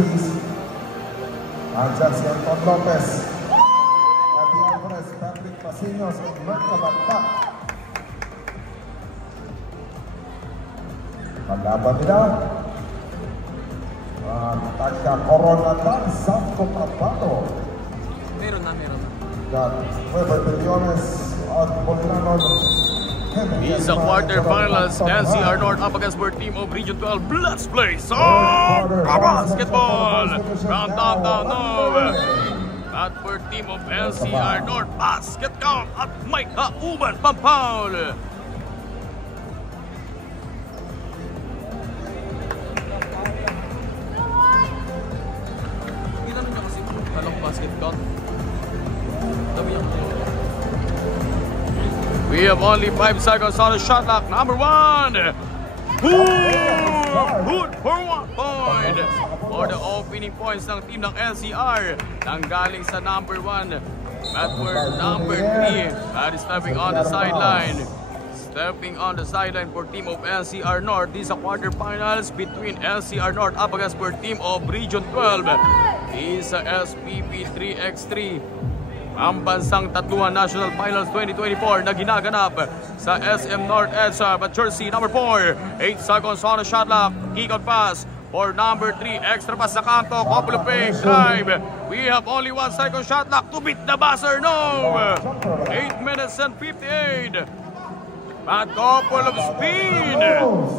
jerseys. Andyan si Anton Lopez, Eddie Alvarez, Patrick Pasinos, and Mert Kabantak. Kalaban nila Taca Coronadal, Santo Trapato. Meron na. Got Weber Beriones at Polilanon. These are quarterfinals. NCR North up against our team of Region 12. Let's play some basketball from downtown North. At for team of NCR North basket count at Mike Uban Pampaul. Ginamit niya kasi talong basket count. We have only 5 seconds on the shot clock. Number 1. Good for 1 point. For the opening points ng team ng NCR. Nanggaling sa number 1. At for number 3. That is stepping on the sideline. Stepping on the sideline for team of NCR North. These are quarterfinals between NCR North up against for team of Region 12. These are SPP 3x3. Ang bansang Tatluhan National Finals 2024 na ginaganap sa SM North EDSA at jersey number 4. 8 seconds on the shot clock. Kick out pass for number 3. Extra pass sa kanto. Couple of fake drive. We have only 1 second shot clock to beat the buzzer. No! 8 minutes and 58. At couple of spin.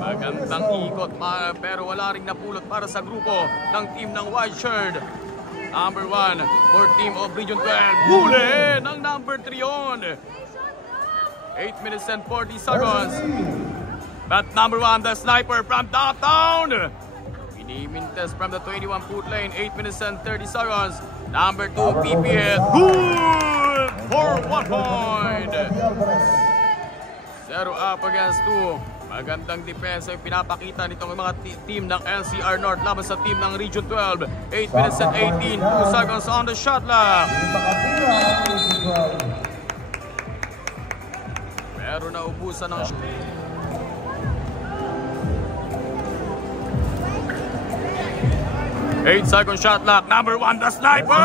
Magandang ikot pero wala ring napulot para sa grupo ng team ng white shirt. Number 1 for team of Region 12. Huli ng number 3 on. 8 minutes and 40 seconds. But number 1, the sniper from downtown. Pinimintes from the 21-foot lane. 8 minutes and 30 seconds. Number 2, PPS. Good for 1 point. 0 up against 2. Magandang depensa yung pinapakita nitong mga team ng NCR North laban sa team ng Region 12. 8 minutes and 18. 2 seconds on the shot clock. Pero naubusan ng 8-second shot clock. Number 1, the sniper!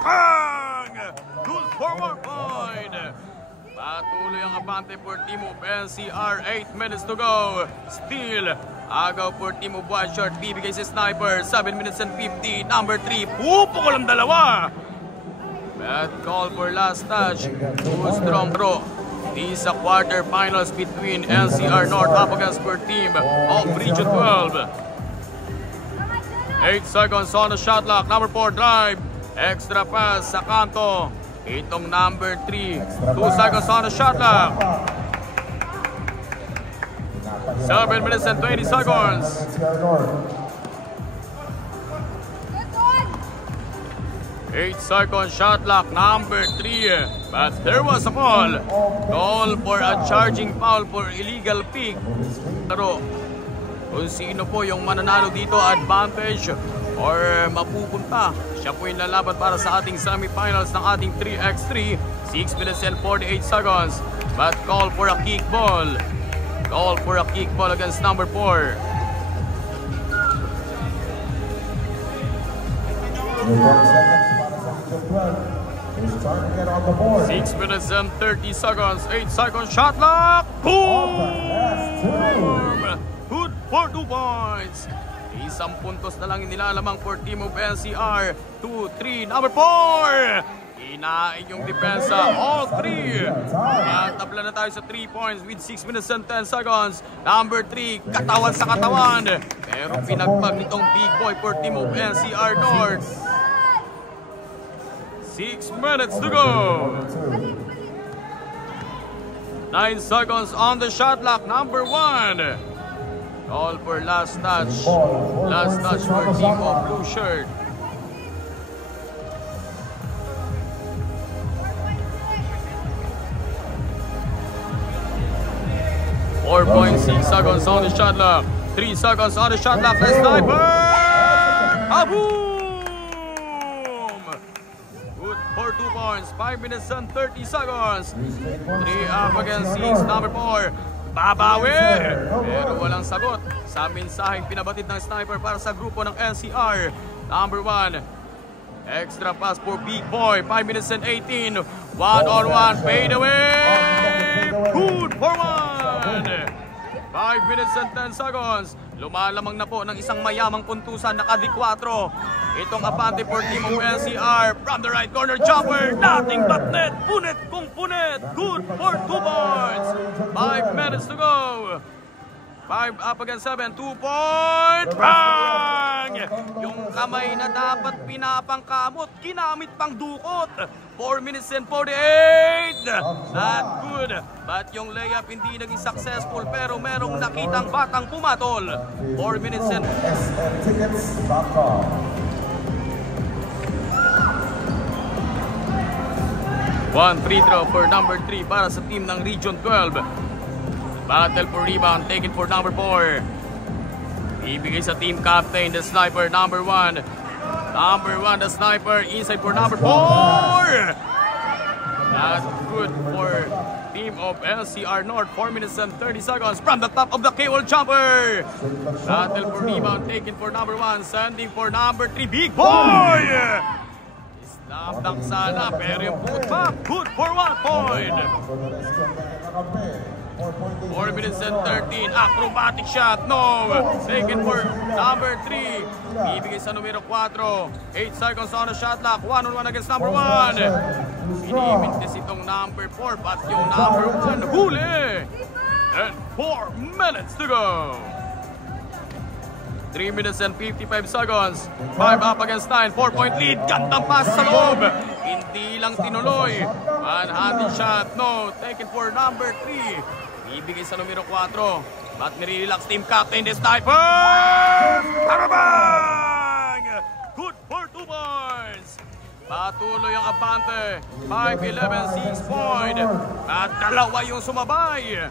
Bang! Good forward point. Patuloy ang abante for team of NCR. 8 minutes to go. Still, agaw for team of white shirt. Bibigay si sniper. 7 minutes and 50. Number 3, pupukol ang dalawa. Bad call for last touch. Too strong bro. These are quarterfinals between NCR North up against for team of Region 12. 8 seconds on the shot clock. Number 4, drive. Extra pass sa kanto. Itong number 3. 2 seconds on the shot clock. 7 minutes and 20 seconds. 8-second shot clock. Number 3. But there was a call. Call for a charging foul for illegal pick. Pero kung sino po yung mananalo dito, advantage or mapupunta, siya po yung lalaban para sa ating semifinals ng ating 3x3. 6 minutes and 48 seconds. But call for a kick ball. Call for a kick ball against number 4. 6 minutes and 30 seconds. 8-second shot clock. Boom! Good for 2 points. Isang puntos na lang nilalamang for team of NCR. 2, 3, number 4. Inain yung depensa. All 3. Tabla na tayo sa 3 points with 6 minutes and 10 seconds. Number 3, katawan sa katawan. Pero pinagpag nitong big boy for team of NCR North. 6 minutes to go. 9 seconds on the shot clock. Number 1. Call for last touch. Last touch for team of blue shirt. .6 seconds on the shot clock. 3 seconds on the shot clock. The sniper! Boom! Good for 2 points. 5 minutes and 30 seconds. 3 up against 6. Number 4. babawi! Pero walang sagot sa mensaheng pinabatid ng sniper para sa grupo ng NCR. Number 1, extra pass for Big Boy, 5 minutes and 18. One-on-one, fade away! Good for 1! 5 minutes and 10 seconds. Lumalamang na po ng isang mayamang puntusan na kadi-4. Itong abante for team of NCR. From the right corner jumper. Nothing but net. Punit kung punit. Good for 2 points. 5 minutes to go. 5 up against 7. 2-point. Bang! Yung kamay na dapat pinapangkamot, ginamit pang dukot. 4 minutes and 48. Not good. But yung layup hindi naging successful, pero merong nakitang batang pumatol. 4 minutes and... SMTickets.com. 1 free throw for number 3 para sa team ng Region 12. Battle for rebound, taken for number 4. Ibigay sa team captain, the sniper, number 1. Number 1, the sniper, inside for number 4. That's good for team of NCR North. 4 minutes and 30 seconds from the top of the K-wall jumper. Battle for rebound, taken for number 1. Sending for number 3, Big Boy. Snap dunk sana, pero yung putback, good for 1 point. 4 minutes and 13. Acrobatic shot. No. Taken for number 3. Ibigay sa numero 4. 8 seconds on the shot clock. 1-on-1 against number 1. Inimintis itong number 4. But yung number 1 huli. And 4 minutes to go. 3 minutes and 55 seconds. 5 up against 9. 4-point lead. Gandang pass sa loob. Hindi lang tinuloy. One-handed shot. No. Taken for number 3. Ibigay sa numero 4. But nirelax team captain, the sniper! Parabang! Good for 2 points. Patuloy ang abante. 5-11, 6 point. At dalawa yung sumabay.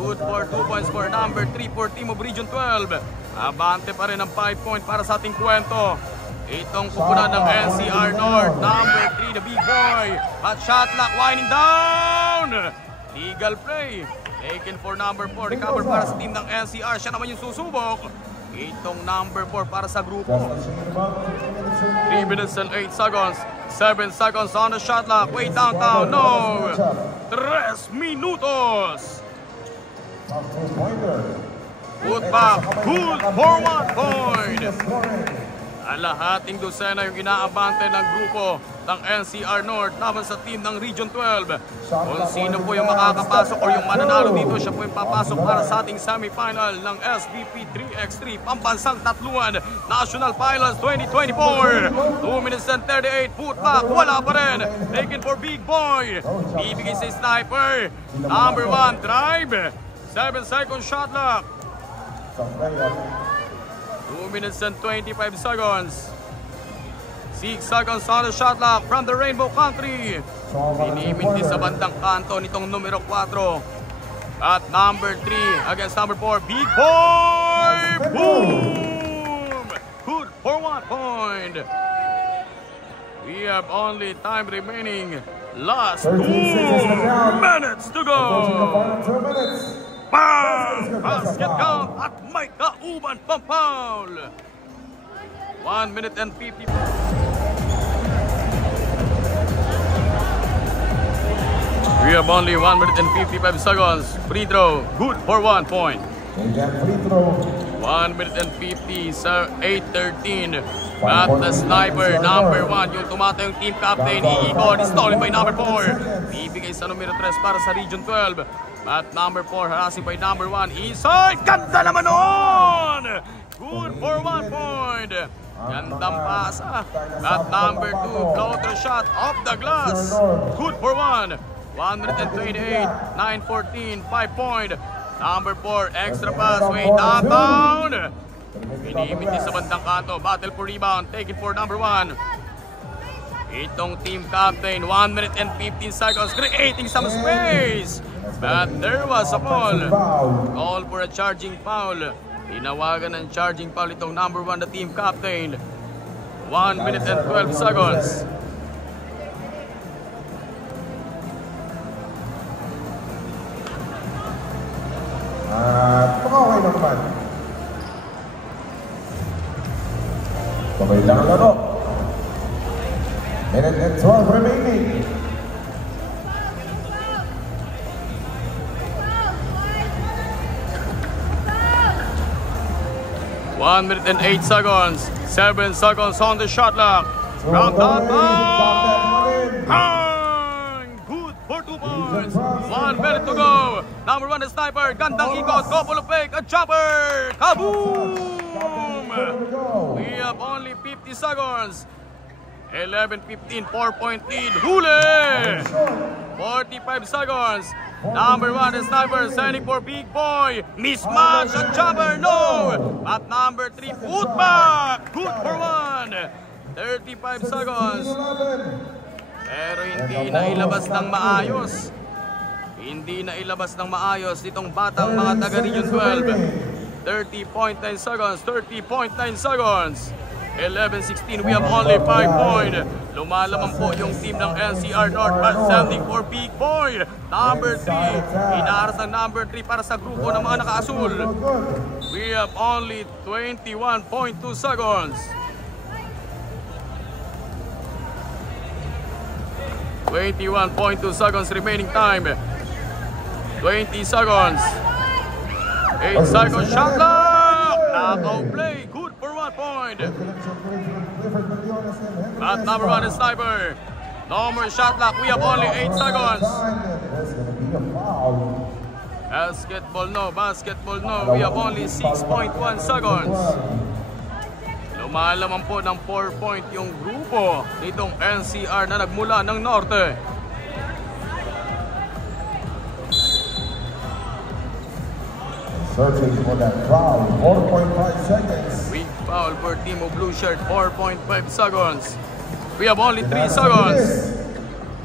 Good for 2 points for number 3 for team of Region 12. Abante pa rin ang 5 point para sa ating kwento. Itong pupunan ng NCR North. Number 3, the Big Boy. At shot clock winding down. Legal play. Taken for number 4. Recover para sa team ng NCR. Siya naman yung susubok. Itong number 4 para sa grupo. 3 minutes and 8 seconds. 7 seconds on the shot clock. Way downtown. No. 3 minutos. Put back. Good for 1 point. Alahating dosena yung inaabante ng grupo ng NCR North laban sa team ng Region 12. Kung sino po yung makakapasok o yung mananalo dito, siya po yung papasok para sa ating semifinal ng SBP 3x3 Pambansang Tatluan National Finals 2024. 2 minutes and 38. Putback. Wala pa rin. Taken for Big Boy. Ibigay sa sniper. Number 1 drive. 7 second shot clock. 2 minutes and 25 seconds. 6 seconds on the shot clock from the Rainbow Country. Pinimintis sa bandang kanto nitong numero 4. At number 3 against number 4, Big Boy! Boom! Good for 1 point. We have only time remaining. Last 2 minutes to go. Bang! Basket count at may kauban pang foul. 1 minute and 50. We have only 1 minute and 55 seconds. Free throw, good for 1 point. 1 minute and 50, 8-13. At the sniper, number 1, yung tumatayong team captain, iikot, stolen by number 4. Ibigay sa numero 3 para sa Region 12. At number 4, harassing by number 1, inside. Ganda naman noon! Good for 1 point. Gandang pasa. At number 2, floater shot off the glass. Good for 1. 1 minute and 28, 9-14, 5 point. Number 4, extra pass, way downtown. Pinimiti sa bandang kanto, battle for rebound, take it for number 1. Itong team captain, 1 minute and 15 seconds, creating some space. But there was a foul. Call for a charging foul. Tinawagan ng charging foul itong number 1 na team captain. 1 minute and 12 seconds. At okay naman. Tuloy lang ang laro. Minute and 12 remaining. One minute and 8 seconds. 7 seconds on the shot clock. Round that bang! Good for 2 points. 1 minute to go. Number 1 is Sniper. Gandang ikot. Couple of fake. A jumper. Kaboom! We have only 50 seconds. 11-15. 4-point lead. Huli! 45 seconds. Number 1 is Sniper. Sending for Big Boy. Mismatch. A jumper. No! At number 3. Put back. Good for 1. 35 seconds. Pero hindi na ilabas ng maayos. Hindi na ilabas ng maayos itong batang mga taga Region 12. 30.9 seconds. 30.9 seconds. 11-16. We have only 5 points. Lumalaman po yung team ng NCR North but sending for Big Boy. Number 3. Inaras ang number 3 para sa grupo ng mga naka-asul. We have only 21.2 seconds. 21.2 seconds remaining time. 20 seconds. 8 seconds. Shot clock. Knockout play. Good for 1 point. At number 1 is Sniper. No more shot clock. We have only 8 seconds. Basketball no. Basketball no. We have only 6.1 seconds. Lumalaman po ng 4 point yung grupo nitong NCR na nagmula ng norte. Searching for that foul, 4.5 seconds. Big foul for team of blue shirt, 4.5 seconds. We have only 3 seconds.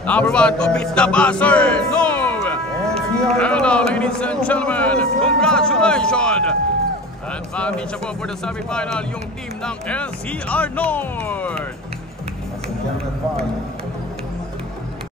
Number 1 to beat the buzzer. No! Hello, ladies and gentlemen. Congratulations! Advantage po for the semifinal yung team ng NCR North. As a gentleman fight.